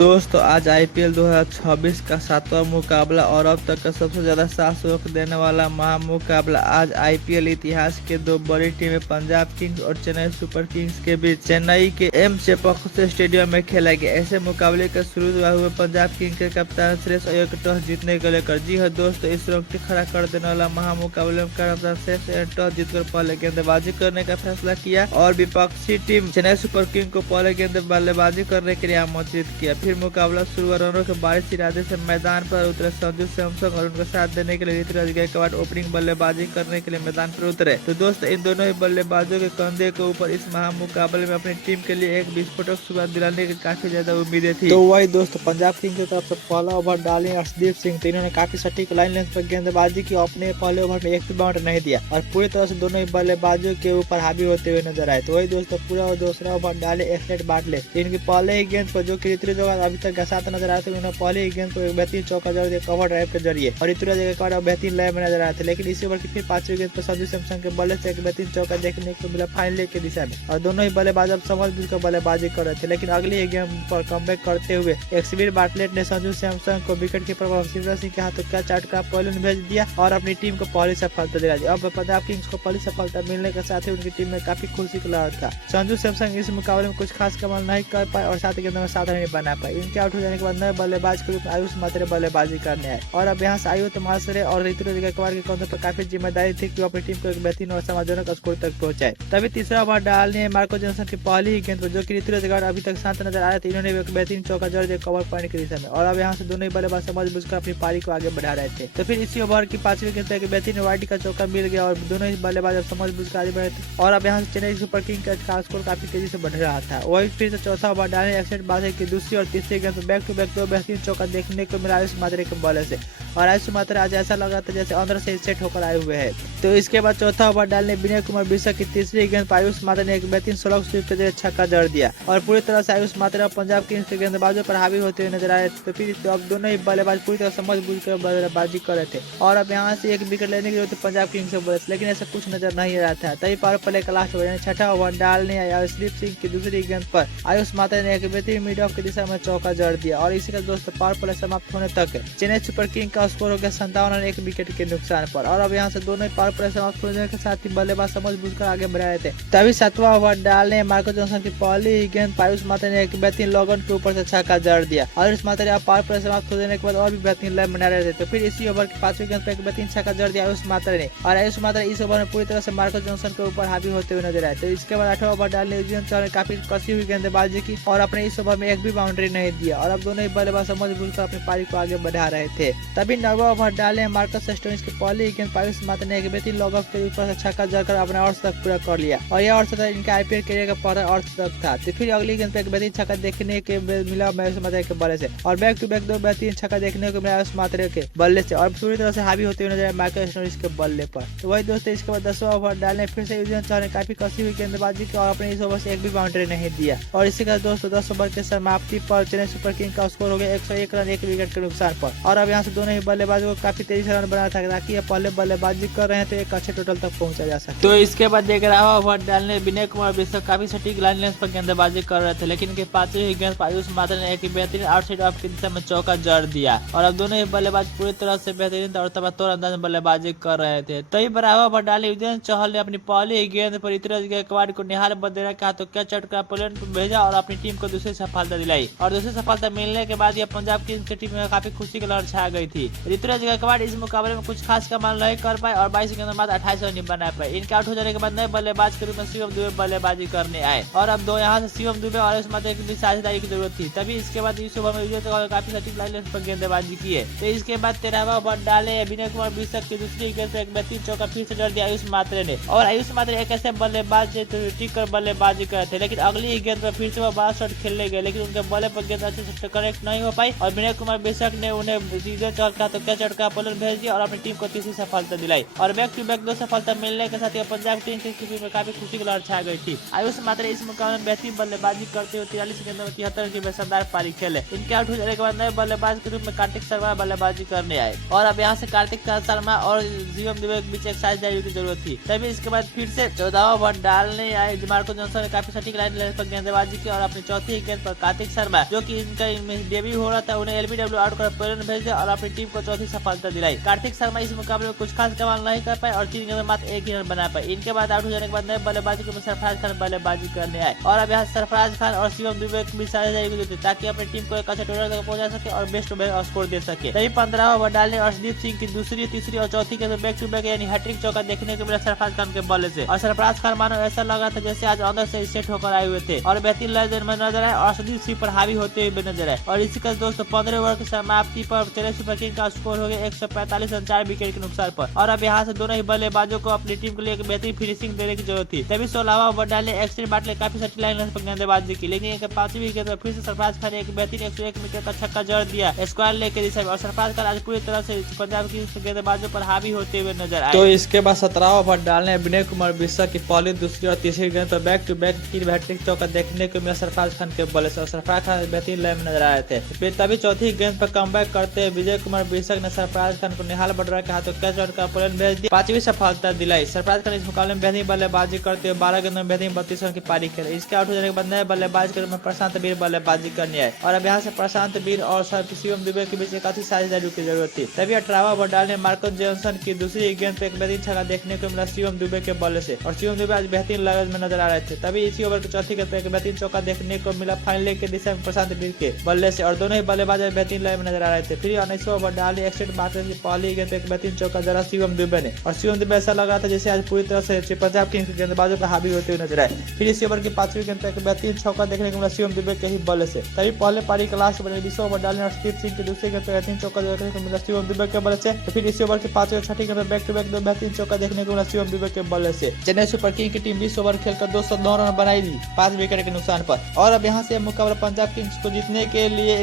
दोस्तों आज आईपीएल 2026 का 7वां मुकाबला और अब तक का सबसे ज्यादा साथ देने वाला महामुकाबला आज आईपीएल इतिहास के दो बड़ी टीमें पंजाब किंग्स और चेन्नई सुपर किंग्स के बीच चेन्नई के एम चेपॉक्से स्टेडियम में खेला गया। ऐसे मुकाबले का शुरू हुए पंजाब किंग्स के कप्तान श्रेयस अय्यर को टॉस जीतने को लेकर। जी हाँ दोस्तों, इस रोकती खड़ा कर देने वाला महामुकाबले में कप्तान श्रेयस अय्यर टॉस जीतकर पहले गेंदबाजी करने का फैसला किया और विपक्षी टीम चेन्नई सुपर किंग्स को पहले गेंद बल्लेबाजी करने के लिए आमंत्रित किया। फिर मुकाबला शुरू हुआ। रनों के बारिश इरादे से मैदान पर उतरे संजू सैमसन और उनका साथ देने के लिए ऋतुराज गायकवाड़ ओपनिंग बल्लेबाजी करने के लिए मैदान पर उतरे। तो दोस्तों इन दोनों ही बल्लेबाजों के कंधे के ऊपर इस महामुकाबले में अपनी टीम के लिए एक विस्फोटक शुरुआत दिलाने की काफी ज्यादा उम्मीदें थी। तो वही दोस्तों पंजाब किंग्स की तरफ से पहला ओवर डाले अर्शदीप सिंह, तो इन्होंने काफी सटीक लाइन लेंथ पर गेंदबाजी की। अपने पहले ओवर में एक भी बाउंड्री नहीं दिया और पूरी तरह से दोनों ही बल्लेबाजों के ऊपर हावी होते हुए नजर आए। तो वही दोस्तों पूरा और दूसरा ओवर डाले एस्लेट बाटले, इनकी पहले ही गेंद पर जो कि ऋतुराज अभी तक घसात नजर आए थे, उन्होंने पहले ही गेंद को एक बेहतरीन चौका जड़ दिया कवर ड्राइव के जरिए और ऋतुराज गायकवाड़ बेहतरीन लय में नजर आए थे। लेकिन इसी ओवर की फिर पांचवी गेंद पर संजू सैमसन के बल्ले से एक बेहतरीन चौका देखने को मिला फाइनल की दिशा में और दोनों ही बल्लेबाज अब समझ बुझ कर बल्लेबाजी कर रहे थे। लेकिन अगली ही गेंद पर कमबैक करते हुए एक्सवीर बाटलेट ने संजू सैमसन को विकेट कीपर शिवराज सिंह के हाथों क्या चाट का पहले भेज दिया और अपनी टीम को पहली सफलता दिला दी। अब पंजाब किंग्स को पहली सफलता मिलने के साथ ही उनकी टीम में काफी खुशी का लहर था। संजू सैमसन इस मुकाबले में कुछ खास कमाल नहीं कर पाए और साथ ही गेंदों में साधा नहीं बना पाए। इनके आउट हो जाने के बाद नए बल्लेबाज के रूप में आयुष मात्रे बल्लेबाजी करने आए और अब यहाँ से आयुष मात्रे और ऋतुराज गायकवाड़ के कंधों पर काफी जिम्मेदारी थी कि वो अपनी टीम को एक बेहतरीन और समाजजनक स्कोर तक पहुंचाए। तभी तीसरा ओवर डालने मार्को जॉनसन की पहली ही गेंद पर जो कि ऋतुराज गायकवाड़ अभी तक शांत नजर आ रहे थे, इन्होंने एक बेहतरीन चौका जड़ दिया कवर पॉइंट की दिशा में और अब यहाँ से दोनों ही बल्लेबाज समझ बुझकर अपनी पारी को आगे बढ़ा रहे थे। तो फिर इसी ओवर की पांचवी गेंद पर एक बेहतरीन वाइड का चौका मिल गया और दोनों ही बल्लेबाज अब समझ बुझकर आगे बढ़े थे और अब यहाँ से चेन्नई सुपर किंग्स का स्कोर काफी तेजी से बढ़ रहा था। वही फिर से चौथा ओवर डालने एक्सेट बाजे की दूसरी और तीसरी गेंद पर बैक टू बैक दो बेहतरीन चौका देखने को मिला आयुष मात्रे के बल्ले से और आयुष मात्रे आज ऐसा लगा था जैसे अंदर से सेट होकर आए हुए हैं। तो इसके बाद चौथा ओवर डालने विनय कुमार बिस्सा की तीसरी गेंद पर आयुष मात्रे ने एक बेहतरीन स्लॉग स्वीप के जरिए छक्का जड़ दिया और पूरी तरह से आयुष मात्रे और पंजाब किंग्स के गेंदबाजों पर हावी होते हुए नजर आए। तो फिर अब दोनों ही बल्लेबाज पूरी तरह समझ बुझ कर बल्लेबाजी कर रहे थे और अब यहाँ से एक विकेट लेने के लिए तो पंजाब किंग्स से बोले, लेकिन ऐसा कुछ नजर नहीं आ रहा था। तभी पावर प्ले का लास्ट ओवर छठा ओवर डालने अर्शदीप सिंह की दूसरी गेंद पर आयुष मात्रे ने एक बेहतरीन मिड ऑफ की दिशा में चौका जड़ दिया और इसी का दोस्तों पावर प्ले समाप्त होने तक चेन्नई सुपर किंग का स्कोर हो गया 57 रन एक विकेट के नुकसान पर और अब यहाँ से दोनों ही पावर प्ले समाप्त होने के साथ ही बल्लेबाज समझ बुझकर आगे बढ़ रहे थे। तभी सातवां ओवर डालने मार्को जॉनसन की पहली ही गेंद पर आयुष मात्रे ने एक बेहतरीन लॉगन के ऊपर से छक्का जड़ दिया और आयुष मात्रे अब पावर प्ले समाप्त होने के बाद और भी बेहतरीन लय बना रहे थे। तो फिर इसी ओवर की पांचवी गेंद पर एक बेहतरीन छक्का जड़ दिया आयुष मात्रे ने और आयुष मात्रे इस ओवर में पूरी तरह से मार्को जॉनसन के ऊपर हावी होते हुए नजर आए। तो इसके बाद आठवां ओवर डालने यूजुअल चौहान ने काफी कसी हुई गेंदबाजी की और अपने इस ओवर में एक भी बाउंड्री नहीं दिया और अब दोनों ही बल्लेबाज समझ बुझकर अपनी पारी को आगे बढ़ा रहे थे। तभी नौवां ओवर डाले मार्कस स्टोइनिस की पहली गेंद पर आयुष मात्रे ने एक बेहतरीन लॉग ऑफ के ऊपर से छक्का जड़कर अपना अर्थ तक पूरा कर लिया और यह अर्थ इनका आईपीएल करियर का पहला अर्थ तक था। तो फिर अगली गेंद पर एक बेहतरीन छक्का देखने के मिला आयुष मात्रे के बल्ले से और बैक टू बैक दो बेहतरीन छक्का देखने को मिला आयुष मात्रे के बल्ले से और पूरी तरह से हावी होते हुए नजर आए मार्कस स्टोइनिस के बल्ले पर। तो वही दोस्तों इसके बाद 10वां ओवर डालने फिर से यूजुअल चौहान ने काफी कसी हुई गेंदबाजी की और अपने इस ओवर से एक भी बाउंड्री नहीं दिया और इसी का दोस्तों 10 ओवर के समाप्ति पर चेन्नई सुपर किंग का स्कोर हो गया 101 रन एक विकेट के नुकसान पर और अब यहाँ से दोनों ही बल्लेबाजों को काफी तेजी से रन बनाना था ताकि ये पहले बल्लेबाजी कर रहे हैं तो एक अच्छे टोटल तक पहुंचा जा सके। तो इसके बाद देख रहा ओवर डालने विनय कुमार बिस्सा काफी सटीक लाइन लेंथ पर गेंदबाजी कर रहे थे, लेकिन इनके पांचवी ही गेंद पर आयुष मात्रे ने एक बेहतरीन आउटसाइड ऑफ की दिशा में चौका जड़ दिया और अब दोनों ही बल्लेबाज पूरी तरह से बेहतरीन और तबातोड़ अंदाज में बल्लेबाजी कर रहे थे। तभी बराबर ओवर डाले यूजुअल चहल ने अपनी पहली ही गेंद पर ऋतुराज गायकवाड़ को निहाल बंदेरा के हाथों क्या चटका पोलैंड पर भेजा और अपनी टीम को दूसरी सफलता दिलाई और दूसरी सफलता मिलने के बाद यह पंजाब किंग्स की टीम में काफी खुशी की लहर छा गई थी। ऋतुराज गायकवाड़ इस मुकाबले में कुछ खास कमाल नहीं कर पाए और 22 गेंदों बाद 28 रन बना पाए। इनके आउट हो जाने के बाद नए बल्लेबाज के रूप में शिवम दुबे बल्लेबाजी करने आए और अब दो यहाँ से शिवम दुबे और आयुष मात्रे की साझेदारी की जरूरत थी। तभी इसके बाद इस ओवर में काफी सटीक लाइन पर गेंदबाजी की है। तो इसके बाद 13वां ओवर डाले विनय कुमार बिस्सा की दूसरी गेंद पर एक बेहतरीन चौका फिर से जड़ दिया आयुष मात्रे ने और आयुष मात्रे एक ऐसे बल्लेबाज टिक कर बल्लेबाजी कर थे, लेकिन अगली ही गेंद पर फिर से वो 12 शॉट खेलने गए लेकिन उनके बल्ले पर गेंद अच्छे से कनेक्ट नहीं हो पाई और विनय कुमार बिस्सा ने उन्हें चहल कहा तो कैच आउट का बॉलर भेज दिया और अपनी टीम को तीसरी सफलता दिलाई और बैक टू बैक 2 सफलता मिलने के साथ ही पंजाब टीम की स्थिति में काफी खुशी की लहर छा गई थी। आयुष मात्र इस मुकाबले में बेहतरीन बल्लेबाजी करते हुए 43 गेंदों में 73 की शानदार पारी खेले। इनके आउट हो जाने के बाद नए बल्लेबाज के रूप में कार्तिक शर्मा बल्लेबाजी करने आए और अब यहाँ से कार्तिक शर्मा और शिवम दुबे के बीच एक साझेदारी की जरूरत थी। तभी इसके बाद फिर से 14वां ओवर डालने आए मार्को जॉनसन ने काफी सटीक लाइन पर गेंदबाजी की और अपनी चौथी गेंद पर कार्तिक शर्मा जो कि इनका डेब्यू हो रहा था उन्हें एलबीडब्ल्यू आउट कर पेलन भेज दिया और अपनी टीम को चौथी सफलता दिलाई। कार्तिक शर्मा इस मुकाबले में कुछ खास कमाल नहीं कर पाए और 3 गेंद में मात्र 1 ही रन बना पाए। इनके बाद आउट हो जाने के बाद नए बल्लेबाजी को सरफराज खान बल्लेबाजी करने आए और अब यहाँ सरफराज खान और शिवम दुबे के बीच साझेदारी की थी ताकि अपनी टीम को एक अच्छा टोटल तक पहुंचा सके और बेस्ट स्कोर दे सके। तभी 15वां ओवर डालने अर्शदीप सिंह की दूसरी, तीसरी और चौथी गेंद में बैक टू बैक यानी हैट्रिक चौका देखने को मिला सरफराज खान के बल्ले से और सरफराज खान मानो ऐसा लगा था जैसे आज अंदर से सेट होकर आए हुए थे और बेहतरीन लहर में नजर आए और अर्शदीप सिंह पर हावी होते हुए नजर आए और इसी के दोस्तों 15 ओवर की समाप्ति पर चेन्नई सुपर किंग का स्कोर हो गया 145 रन 4 विकेट के नुकसान पर और अब यहाँ से दोनों ही बल्लेबाजों को अपनी टीम के लिए एक बेहतरीन फिनिशिंग देने की जरूरत थी। तभी 16वां ओवर डालने एक्सट्रीम बाटले काफी सटीक लाइन पर गेंदबाजी की लेकिन एक 5वीं गेंद पर फिर से सरफराज खान ने एक बेहतरीन 101 मीटर का छक्का जड़ दिया स्क्वायर लेके दिशा में और सरफराज खान आज पूरी तरह से पंजाब की गेंदबाजों पर हावी होते हुए नजर आए। तो इसके बाद 17वां ओवर डालने विनय कुमार बिस्सा की पहली, दूसरी और तीसरी गेंद पर बैक टू बैक 3 हैट्रिक चौका देखने को मिला सरफराज खान के बल्ले से और सरफराज खान बेहतरीन लाइन में नजर आए थे। फिर तभी चौथी गेंद पर कमबैक करते विजय कुमार बिस्सा ने सरफराज खान को निहाल बटोरा के हाथों कैच आउट का बॉलर भेज दिया, 5वीं सफलता दिलाई। सरफराज खान इस मुकाबले में बेहतरीन बल्लेबाजी करते हुए 12 गेंदों में बेहतरीन 32 रन की पारी खेले। इसके आउट हो जाने के बाद नए बल्लेबाज के रूप में प्रशांत वीर बल्लेबाजी करने आए और अब यहाँ से प्रशांत वीर और शिवम दुबे के बीच एक अच्छी साझेदारी की जरूरत थी। तभी 18वां ओवर डालने मार्को जॉनसन की दूसरी गेंद पे एक बेहतरीन छक्का देखने को मिला शिवम दुबे के बल्ले से और शिवम दुबे आज बेहतरीन लगन में नजर आ रहे थे। तभी इसी ओवर की चौथी गेंद पे एक बेहतरीन चौका देखने को मिला फाइनल के दिशा में प्रशांत वीर के बल्ले से और दोनों ही बल्लेबाज बेहतरीन लाइन में नजर आ रहे थे। फिर 19वां ओवर डाली एक्सटेंड बाटले की पहली गेंद पे एक बेहतरीन चौका जरा शिवम दुबे ने और शिवम दुबे ऐसा लग रहा था जैसे आज पूरी तरह से पंजाब किंग्स के गेंदबाजों पर हावी होते हुए नजर आए। फिर इसी ओवर की 5वीं गेंद पे एक बेहतरीन चौका देखने को मिला शिवम दुबे के ही बल्ले से। तभी पहले पारी का लास्ट ओवर 20वां ओवर डालने और अर्शदीप सिंह की दूसरी गेंद पे बेहतरीन चौका देखने को मिला शिवम दुबे के बल्ले से। तो फिर इसी ओवर की 5वीं और 6ठी गेंद पे बैक टू बैक 2 बेहतरीन चौका देखने को मिला शिवम दुबे के बल्ले से। चेन्नई सुपर किंग की टीम 20 ओवर खेलकर 209 रन बनाई दी 5 विकेट के नुकसान पर और अब यहाँ से मुकाबला पंजाब किंग्स को जीतने के लिए